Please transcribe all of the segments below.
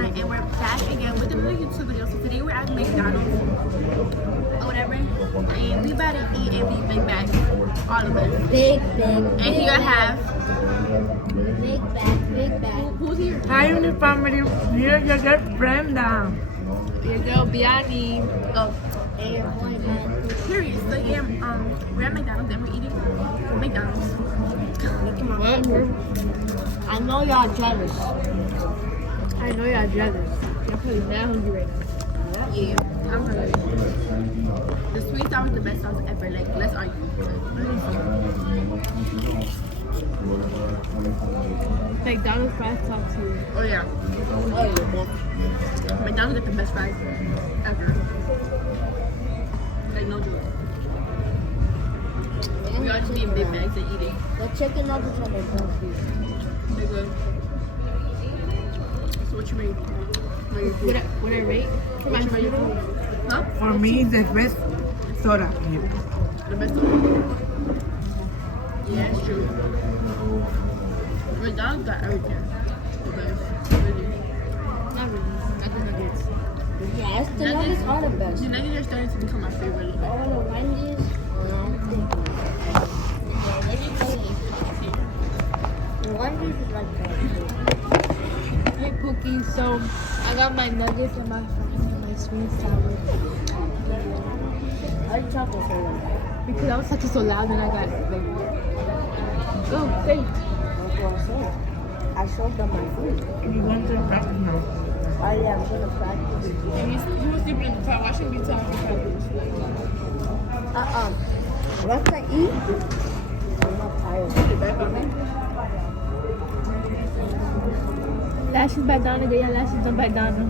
Brianna, and we're back again with another YouTube video. So today we're at McDonald's or whatever, and we about to eat and be big bag, all of us. Big. And here I have Big bag. who's here? Hi, Uni family. Here's your good Brenda. Your girl Biani. Oh, Hey, boy, man. period. So yeah, we're at McDonald's and we're eating McDonald's. I know y'all jealous. I know you're jealous. I'm probably mad hungry right now. Yeah, I'm hungry. The sweet sauce is the best sauce ever. Like, let's argue. McDonald's fries top two. Oh yeah. McDonald's got the best fries ever. Like, no joke. We all just eating big bags and eating. The chicken nuggets are the best. They're good. So what you rate? What I rate for my What you rate your food? food? Huh? For me, the best soda. The best one. Yeah, it's true. McDonald's got everything. The best. Really. Not really. Not the nuggets. Yes, the nuggets are the best. The nuggets are starting to become my favorite a little bit. All the Wendy's. The Wendy's is like that. Hey, Pookie. So I got my nuggets and my sweet sour. I chocolate soda. Because I was such so loud and I got like. Oh, thanks. That's what I said. I showed them my food. You want to practice now? Oh yeah, I'm gonna practice. He was sleeping in the car. Why shouldn't we tell him to practice? Once I eat, I'm not tired. Get back on me. Lashes by Donna. They are lashes done by Donna.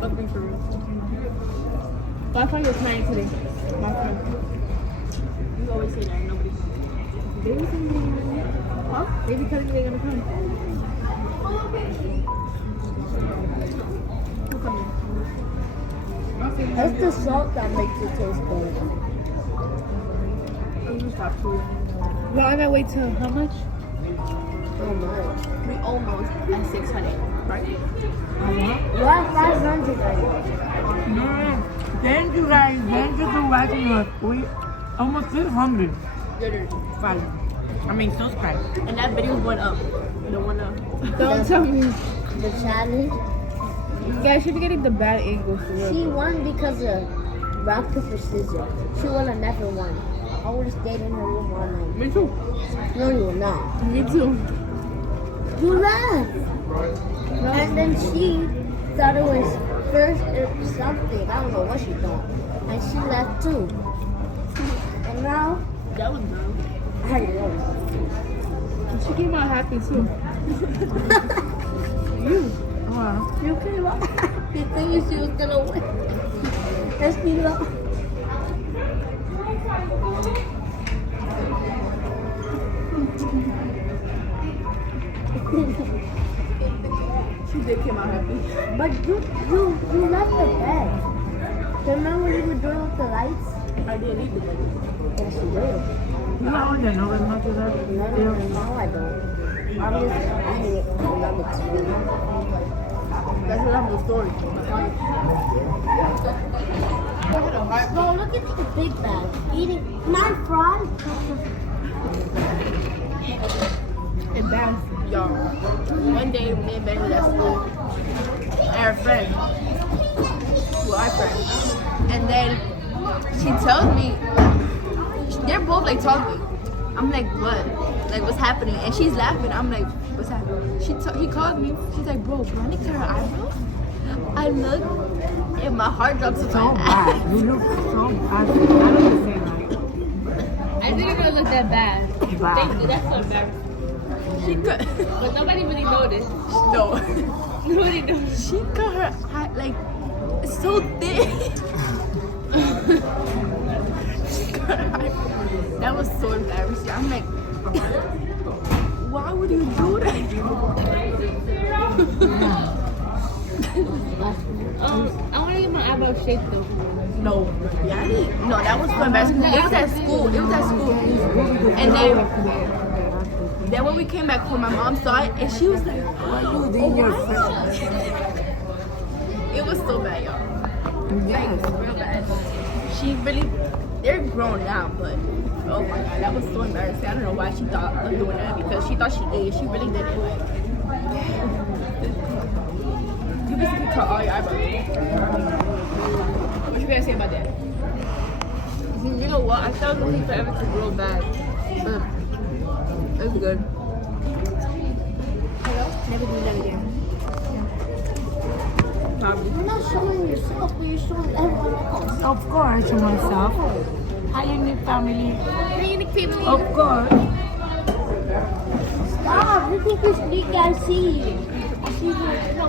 Fucking for real. My friend was crying today. My friend. You always say that. Nobody. Baby telling me, Huh? baby telling me they're gonna come. Who coming? It's the salt that makes it taste good. I'm gonna stop too. Well, I gotta wait till how much? Oh my. We almost at 600, right? We're at 500 right now. No. Thank you guys. Thank you for watching us. We almost 600. Good. Follow. I mean, subscribe. And that video went up. The one up. Don't tell me. The challenge. You guys should be getting the bad angle for real. She won because of rock, paper, scissors. She would have never won. I would have stayed in her room all night. Me too. No, you would not. Me too. You laughed. And then she thought it was first or something. I don't know what she thought. And she left too. And now, That was good. I know. She came out happy too. You. You came out. You think she was gonna win. Let's be low. She did come out happy. But you left the bed. Remember when you were doing with the lights? I didn't eat the bed. Yes, you did. You know that no as much as that. No, I don't. I'm just eating it for another two. That's what I'm the story. No, look at the big bag. Eating my fries. Embarrassing. Y'all, one day me and Ben was at school, and our friend, well, our friend, and then she tells me, they're both like talking. I'm like, what? Like, what's happening? And she's laughing. I'm like, what's happening? He called me. She's like, bro, can I look at her eyebrows? I look, and my heart drops to So my bad. ass. You look so bad. I don't understand I didn't really look that bad. Wow. Thank you. That's so embarrassing. She cut. But nobody really noticed. No. Nobody noticed. She cut her eye, like, it's so thick. She cut her eye. That was so embarrassing. I'm like, why would you do that? I want to get my eyebrows shaped though. No, no, that was so embarrassing. It was at school. And then Then when we came back home, my mom saw it and she was like, Why you doing your friend? it was so bad, y'all. Yes. Real bad. She really, they're grown now, but oh my god, that was so embarrassing. I don't know why she thought of doing that because she thought she did. She really didn't. You basically cut all your eyebrows. What you gonna say about that? You know what? I thought it was gonna take forever to grow back, but it's good. Never do that again. You're not showing yourself, but you're showing everyone else. Of course, to myself. Hi, unique family. Unique people. Of course. Stop, look at this big guy see you. See you. No.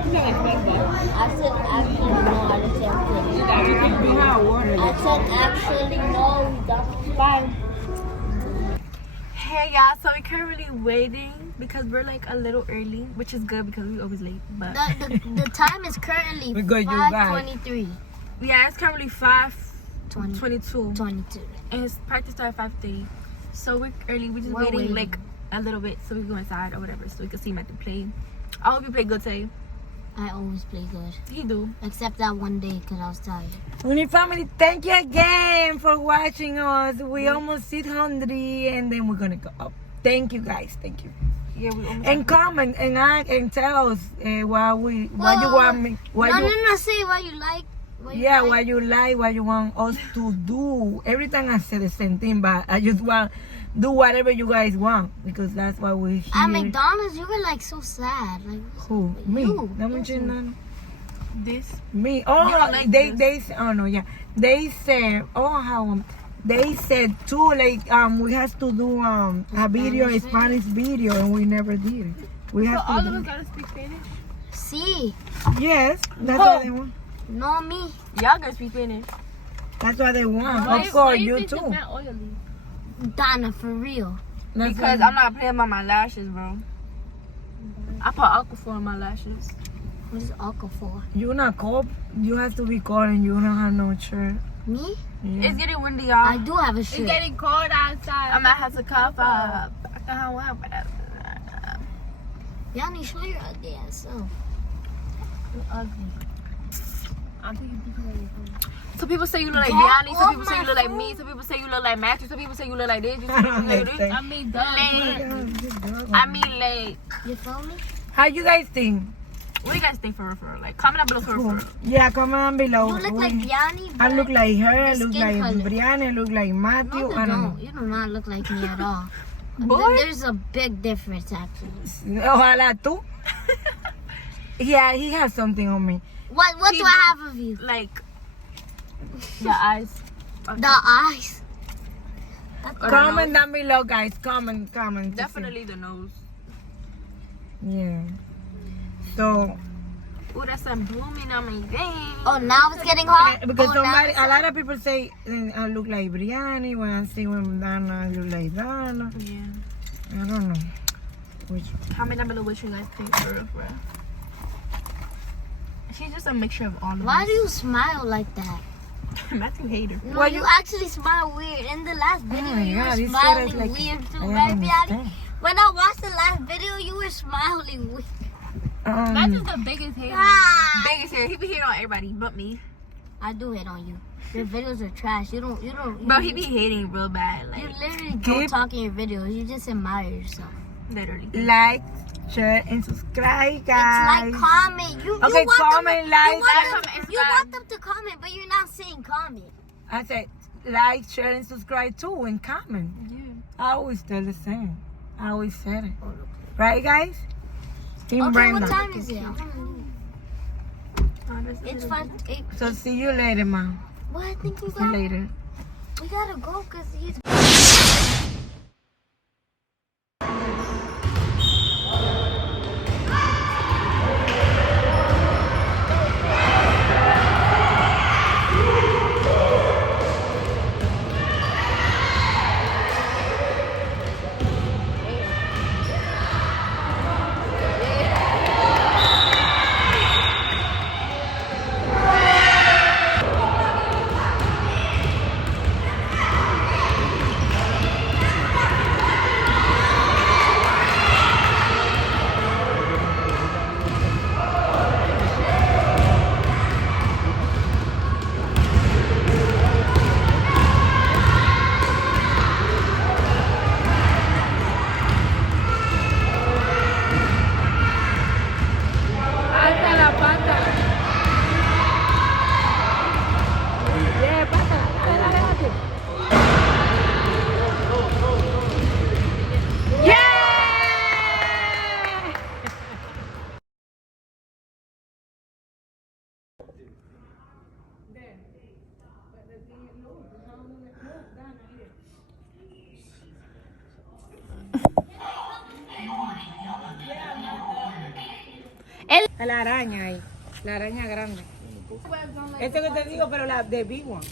I said actually no, I didn't say actually. I said actually no, that's fine. Hey y'all, so we're currently waiting because we're like a little early, which is good because we're always late. But The time is currently We got you guys. 5:23. yeah, it's currently 5:22, 22. and his practice started at 5:30. So we're early. We're just We're waiting waiting. like a little bit so we can go inside or whatever, so we can see him at the play. I hope you play good today. I always play good. He do. Except that one day because I was tired. Unique family, thank you again for watching us. We almost hit 100 and then we're gonna go up. Thank you guys, thank you. Yeah, we almost. And comment and tell us what you want me, what No, you, say what you like. What you yeah, like. what you like, what you want us to do. Every time I say the same thing, but I just want do whatever you guys want because that's why we're here. At McDonald's, you were like so sad. Like Who? Me? You. No, Yes, no. This. Me. Oh, You don't like they this. oh no, yeah. They said they said too like we have to do a video, a Spanish video, and we never did it. We So have all to of do us gotta speak Spanish. See, Yes, that's Oh. what they want. no me. Y'all gotta speak Spanish. That's what they want. Why- Of course, you think too. it's not oily? Donna, for real. That's Because what- I'm not playing by my lashes, bro. I put alcohol on my lashes. What is alcohol for? you're not cold. You have to be cold, and you don't have no shirt. Me? Yeah. It's getting windy, I y'all. do have a It's shirt. getting cold outside. I might have to cough up. Yanni, show your ugly ass self. You're ugly. I'm thinking because of your phone. Some people say you look like Get Yanni. Some off people say you my look like phone. me. Some people say you look like Mathews. Some people say you look like this. Some people say you look like this. I mean, duh. I mean, like, You feel me? How you guys think? what do you guys think for real? Like, comment down below for real. Yeah, comment down below. You look like Yanni, I but look like her. I the look skin like color. Brianna. I look like Matthew. No, you I don't don't. You do not look like me at all. Boy. There's a big difference, actually. know. Ojalá tú. Yeah, he has something on me. What do I have of you? Like, the eyes. The eyes. Or the Comment nose. down below, guys. Comment. to see. Definitely the nose. Yeah. So, Ooh, that's some blooming on my veins. Oh, now it's getting hot? because Oh, now somebody, it's a hot? lot of people say I look like Brianna. When I see when Dana, I look like Dana. Yeah. I don't know. Which Comment down below what you guys think for real. She's just a mixture of all of Why us. do you smile like that? Matthew hater. No, Well, you you- actually smile weird. In the last video, my you God, were this smiling shit is like- weird too, I right, don't Biani? understand. When I watched the last video, you were smiling weird. That's just the biggest hater. Ah! Biggest hater. He be hating on everybody but me. I do hate on you. Your videos are trash. You don't. Bro, he be hating real bad. You Like, literally don't Keep- talk in your videos. You just admire yourself. literally. like, share, and subscribe, It's guys. like comment. You Okay, want comment, them, like, you want, comment, them, and you want them to comment, but you're not saying comment. I said like, share, and subscribe too, and comment. Yeah. I always tell the same. I always said it. Right, guys? Team Okay, Brenda. what time is it? I wanna leave. It's 5:08. So see you later, mom. What? I think we See you later. gotta go because he's. La araña ahí. La araña grande. Eso que te digo, pero la de big one.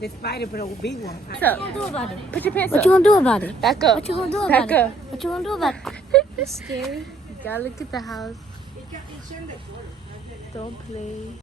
The spider, pero big one. What you gonna do about it? Put your pants What up. you gonna do about it? Back up. What you gonna do about Back it? up. What you gonna do about it? It's scary. You gotta look at the house. Don't play.